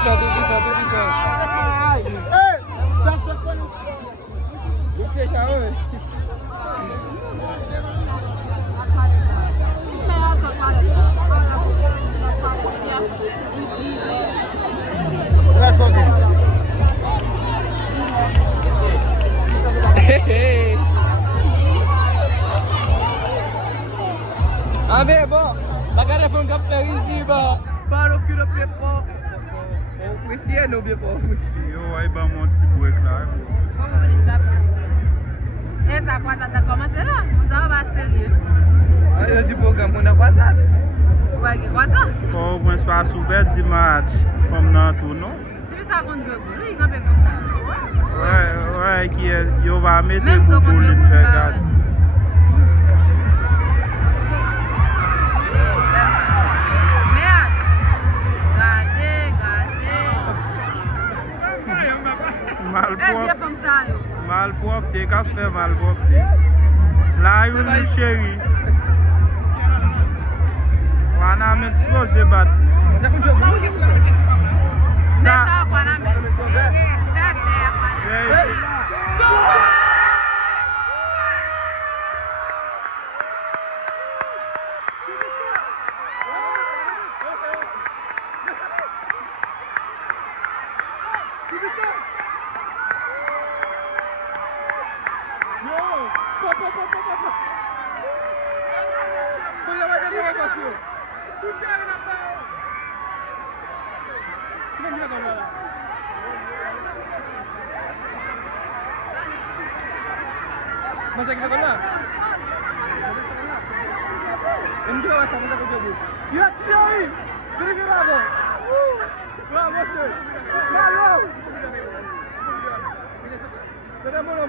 bisa, tu bisa, tu bisa. Você já hoje? Relax okay. Abe, bon. Bagay fon kap fè rizi ba. Parou que não prepo. O Cristiano não prepo. Yo, aí vamos se buek lá. Essa coisa tá começando, não dá mais sério. Aí eu de boca, manda passar. Vai que coisa? Qual o espaço ouvert de match from now to no? Se você com jogo, não é bem contar. Ouais, qui est, yo va mettre le boule de regarde. Malpropre, t'es qu'à faire malpropre. Là, il y a une chérie. On a mis explosé, bat. Ça, Masa kita kena? Enjoy sama-sama kerja bu. Ya, Ciri. Terima kasih. Bravo, Sir. Bravo.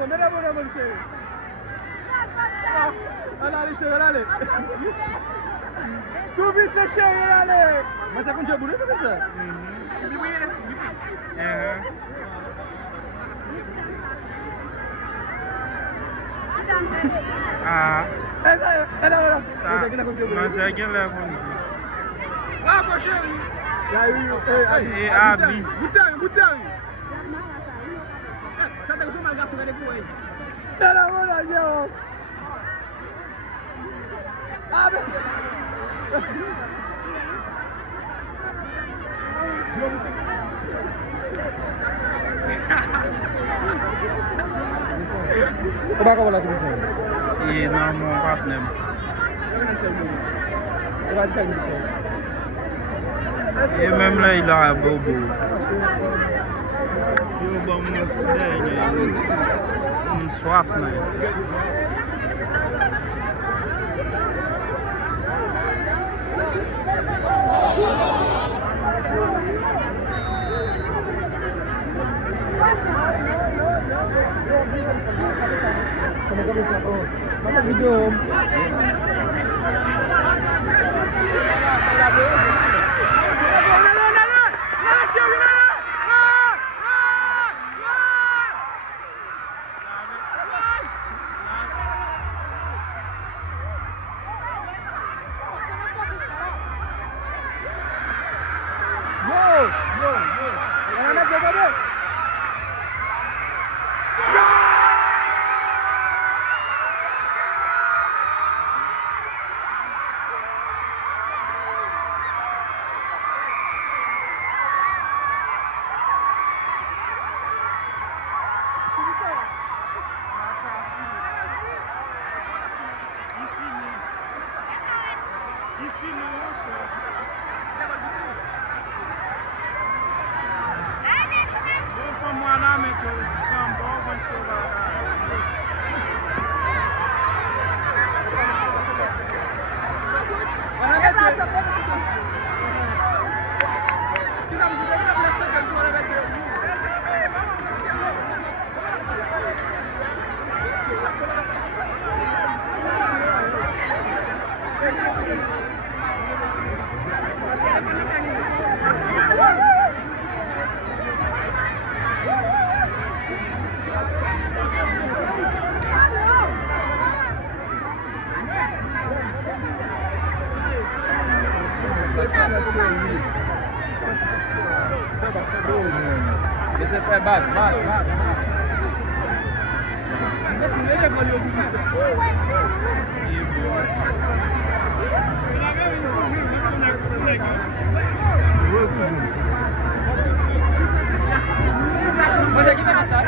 Merhaba, Sir. Allez, Sir, allez. Tu bisa, Sir, allez. Masa kerja bu, tu bisa. Ah, Masa kita kerja bu. mas é que leva um. Bravo, chérie. Et Abi. Butang. Ça t'a mal garçon avec vous. Là, voilà, yo. Ah ben. Coba kau lagi bisa? Et non, mon partenaire. Et même là, il a un bobo. Yo, bon, mon frère, il a une soif, là. Mana video? Esse foi back. Mas aqui vai passar.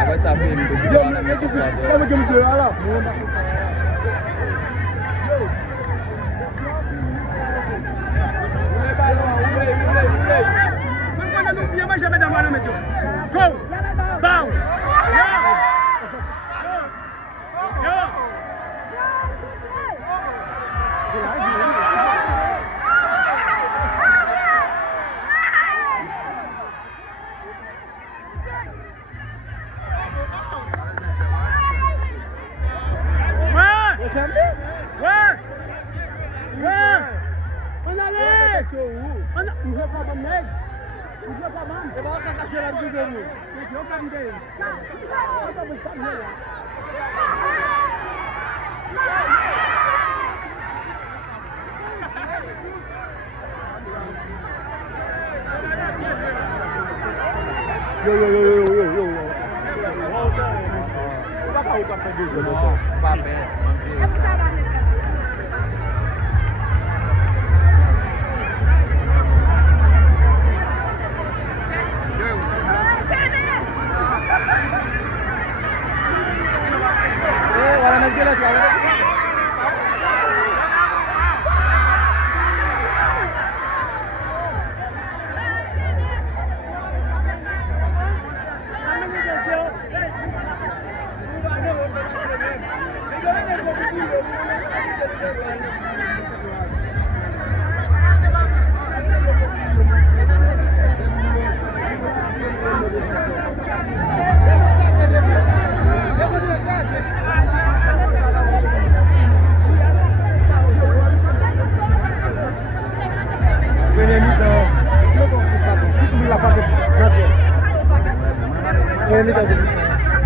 Agora está vendo. Ini tadi.